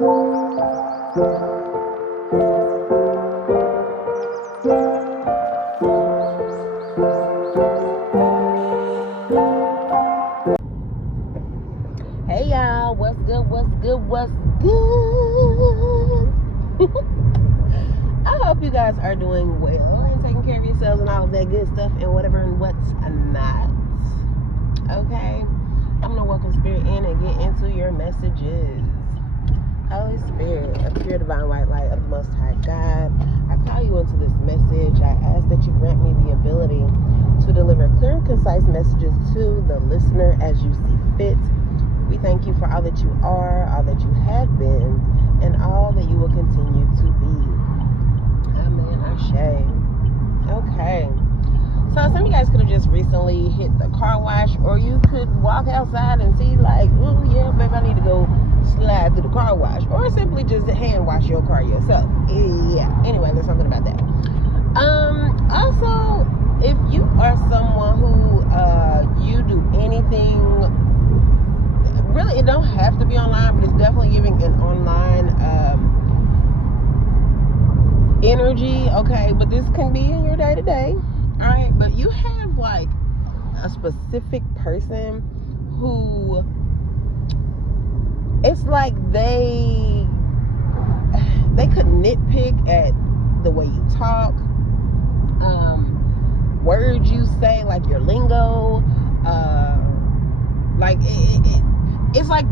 Hey y'all, what's good, what's good, what's good? I hope you guys are doing well and taking care of yourselves and all of that good stuff and whatever and what's not. Okay, I'm gonna welcome Spirit in and get into your messages. Holy Spirit, a pure divine white light of the Most High God, I call you into this message. I ask that you grant me the ability to deliver clear and concise messages to the listener as you see fit. We thank you for all that you are, all that you have been, and all that you will continue to be. Amen. Ashe. Okay. So some of you guys could have just recently hit the car wash, or you could walk outside and see like, oh yeah, maybe I need to go slide through the car wash, or simply just hand wash your car yourself. Yeah. Anyway, there's something about that. Also, if you are someone who you do anything, really, it don't have to be online, but it's definitely giving an online energy, okay? But this can be in your day-to-day, all right? But you have, like, a specific person who, it's like they could nitpick at the way you talk, words you say, like your lingo, like it's like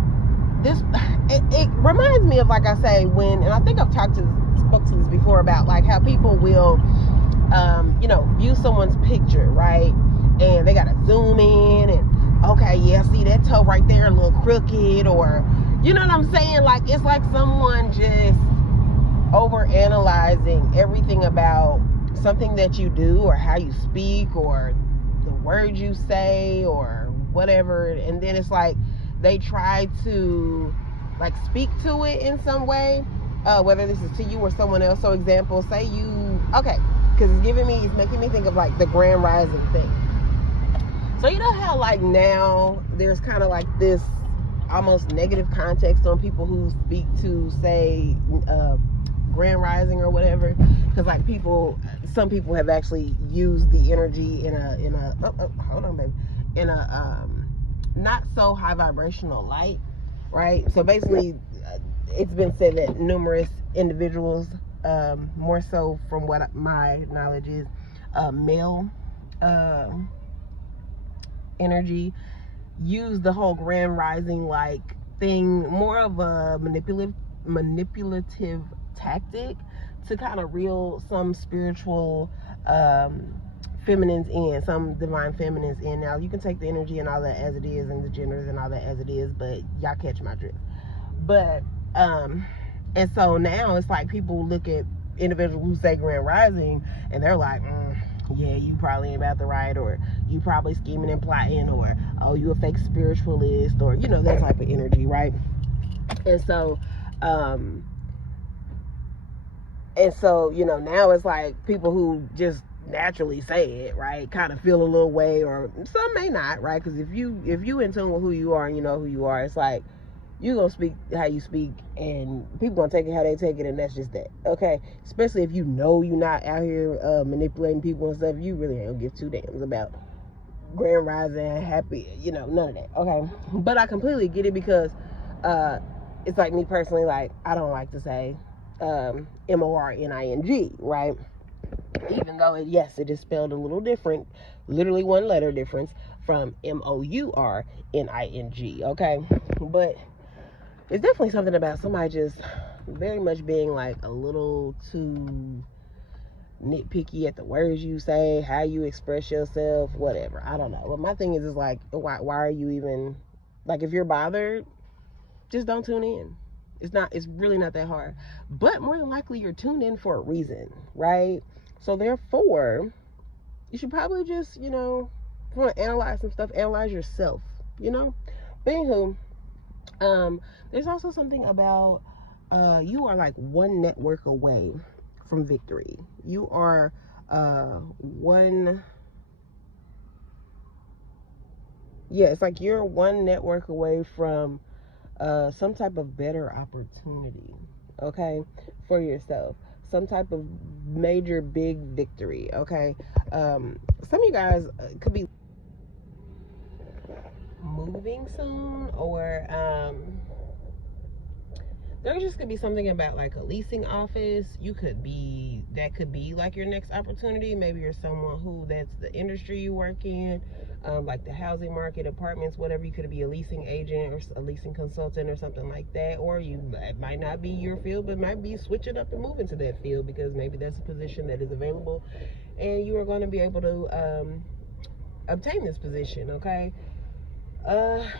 this. It reminds me of, like I say, when, and I think I've spoke to this before about like how people will, view someone's picture, right? And they gotta zoom in and okay, yeah, see that toe right there, a little crooked, or you know what I'm saying? Like it's like someone just over analyzing everything about something that you do or how you speak or the words you say or whatever, and then it's like they try to like speak to it in some way, whether this is to you or someone else. So example, say you, okay, because it's making me think of like the grand rising thing. So you know how like now there's kind of like this almost negative context on people who speak to, say, grand rising or whatever, because like some people have actually used the energy in a hold on baby, in a not so high vibrational light, right? So basically it's been said that numerous individuals, more so from what my knowledge is, male energy, use the whole grand rising like thing more of a manipulative tactic to kind of reel some spiritual feminines in, some divine feminines in. Now you can take the energy and all that as it is, and the genders and all that as it is, but y'all catch my drift. But and so now it's like people look at individuals who say grand rising and they're like, yeah, you probably ain't about the right, or you probably scheming and plotting, or oh, you a fake spiritualist, or that type of energy, right? And so now it's like people who just naturally say it, right, kind of feel a little way, or some may not, right? Because if you in tune with who you are and you know who you are, it's like you gonna speak how you speak, and people gonna take it how they take it, and that's just that, okay? Especially if you're not out here manipulating people and stuff, you really ain't gonna give two damns about grand rising, happy, none of that, okay? But I completely get it, because it's like me personally, like I don't like to say morning, right? Even though it is spelled a little different, literally one letter difference from mourning, okay? But it's definitely something about somebody just very much being like a little too nitpicky at the words you say, how you express yourself, whatever. I don't know. But my thing is like, why are you even, like, if you're bothered, just don't tune in. It's really not that hard. But more than likely you're tuned in for a reason, right? So therefore, you should probably just, if you want to analyze some stuff, analyze yourself, But anywho, there's also something about you are like one network away from victory. You are it's like you're one network away from some type of better opportunity, okay, for yourself, some type of major big victory, okay. Some of you guys could be moving soon, or there just could be something about like a leasing office. That could be like your next opportunity. Maybe you're someone who, that's the industry you work in, like the housing market, apartments, whatever. You could be a leasing agent or a leasing consultant or something like that. Or it might not be your field, but might be switching up and moving to that field, because maybe that's a position that is available and you are going to be able to obtain this position, okay.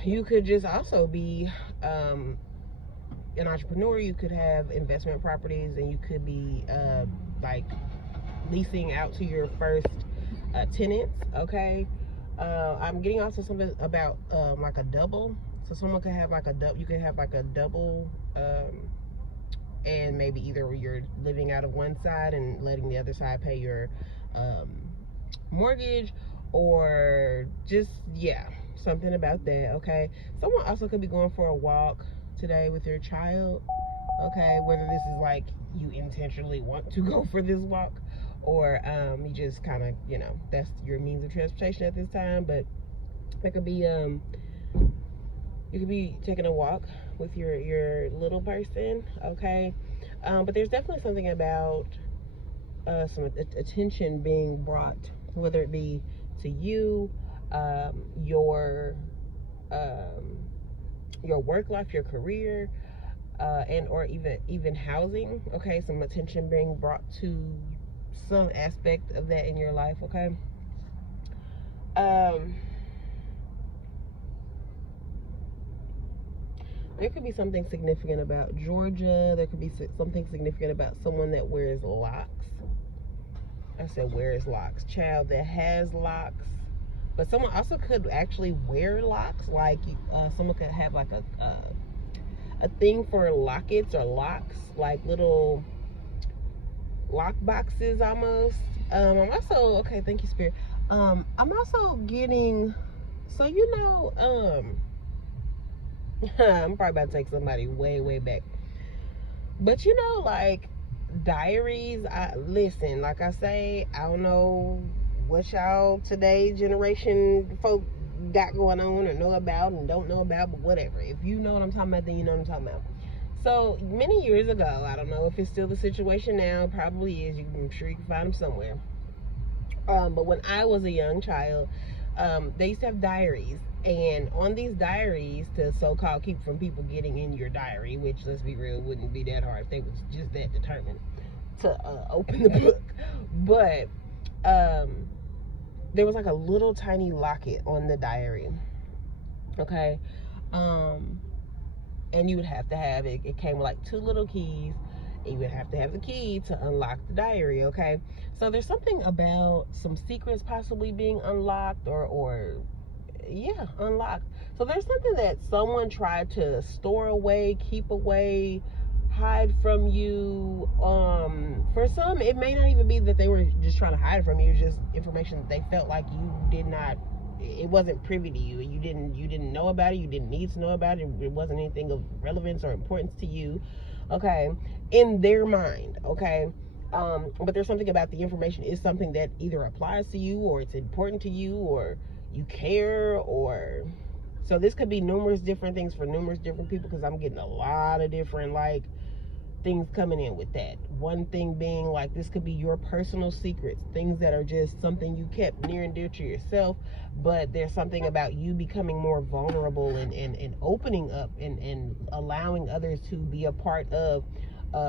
You could just also be an entrepreneur. You could have investment properties, and you could be like leasing out to your first tenants, okay. I'm getting also something about like a double. So someone could have like a double. You could have like a double, and maybe either you're living out of one side and letting the other side pay your mortgage, or just, yeah, something about that, okay. Someone also could be going for a walk today with your child, okay, whether this is like you intentionally want to go for this walk, or you just kind of, that's your means of transportation at this time. But that could be you could be taking a walk with your little person, okay. But there's definitely something about some attention being brought, whether it be to you, your work life, your career, and or even housing, okay. Some attention being brought to some aspect of that in your life, okay. There could be something significant about Georgia. There could be something significant about someone that wears locks. I said wears locks. Child that has locks. But someone also could actually wear locks. Like someone could have like a thing for lockets or locks, like little lock boxes almost. I'm also, okay, thank you, Spirit. I'm also getting, so I'm probably about to take somebody way back, but like diaries. Listen, like I say, I don't know what y'all today generation folk got going on or know about and don't know about, but whatever. If you know what I'm talking about, then you know what I'm talking about. So many years ago, I don't know if it's still the situation now, probably is, I'm sure you can find them somewhere, but when I was a young child, they used to have diaries, and on these diaries, to so-called keep from people getting in your diary, which, let's be real, wouldn't be that hard if they was just that determined to open the book. But there was like a little tiny locket on the diary, okay. And you would have to have it. It came with like 2 little keys, and you would have to have the key to unlock the diary, okay. So there's something about some secrets possibly being unlocked, or yeah, unlocked. So there's something that someone tried to store away, keep away, hide from you. For some, it may not even be that they were just trying to hide from you. It's just information that they felt like you did not, it wasn't privy to you, and you didn't know about it, you didn't need to know about it, it wasn't anything of relevance or importance to you, okay, in their mind, okay. But there's something about the information is something that either applies to you, or it's important to you, or you care, or so this could be numerous different things for numerous different people, because I'm getting a lot of different like things coming in with that. One thing being like, this could be your personal secrets, things that are just something you kept near and dear to yourself, but there's something about you becoming more vulnerable and opening up and allowing others to be a part of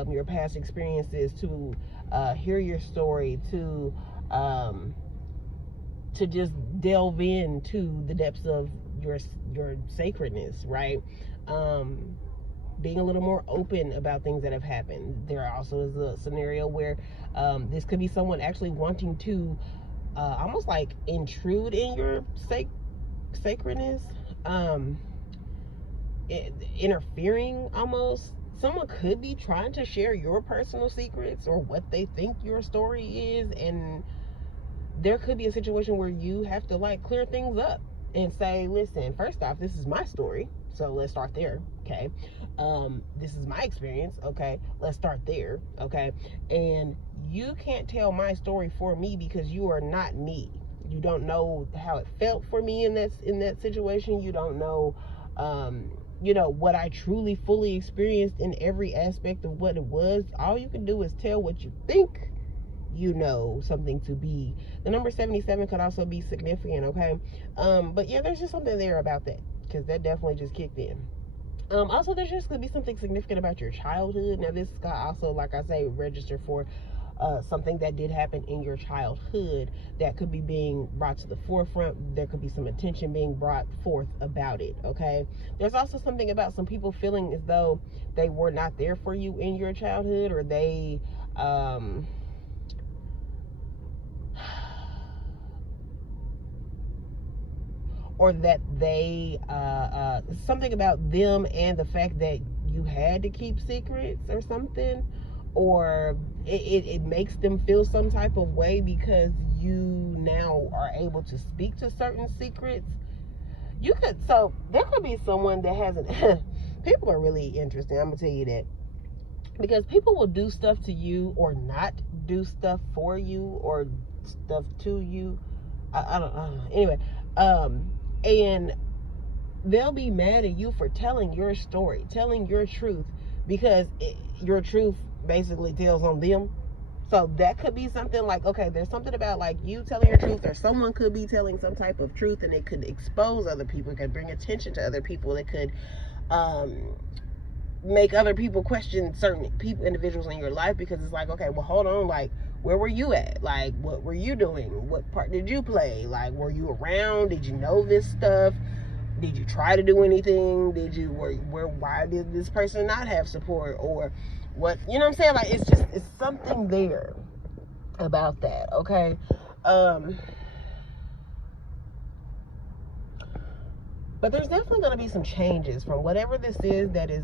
your past experiences, to hear your story, to just delve into the depths of your sacredness, right? Being a little more open about things that have happened. There also is a scenario where this could be someone actually wanting to almost like intrude in your sacredness, interfering almost. Someone could be trying to share your personal secrets or what they think your story is, and there could be a situation where you have to like clear things up and say, listen, first off, this is my story, So let's start there. Okay. This is my experience. Okay. Let's start there. Okay. And you can't tell my story for me because you are not me. You don't know how it felt for me in that situation. You don't know what I truly fully experienced in every aspect of what it was. All you can do is tell what you think something to be. The number 77 could also be significant. Okay. But yeah, there's just something there about that, because that definitely just kicked in. Also, there's just going to be something significant about your childhood. Now, this could also, like I say, register for something that did happen in your childhood that could be being brought to the forefront. There could be some attention being brought forth about it. Okay. There's also something about some people feeling as though they were not there for you in your childhood, or they or that they something about them and the fact that you had to keep secrets or something, or it makes them feel some type of way because you now are able to speak to certain secrets. So there could be someone that hasn't people are really interesting, I'm gonna tell you that, because people will do stuff to you or not do stuff for you or stuff to you. I don't know. Anyway, and they'll be mad at you for telling your story, telling your truth, because your truth basically tells on them. So that could be something like, okay, there's something about like you telling your truth, or someone could be telling some type of truth, and it could expose other people, it could bring attention to other people, it could make other people question certain individuals in your life, because it's like, okay, well, hold on, like, where were you at? Like, what were you doing? What part did you play? Like, were you around? Did you know this stuff? Did you try to do anything? Why did this person not have support? Or what, you know what I'm saying? Like, it's something there about that. Okay. But there's definitely going to be some changes from whatever this is that is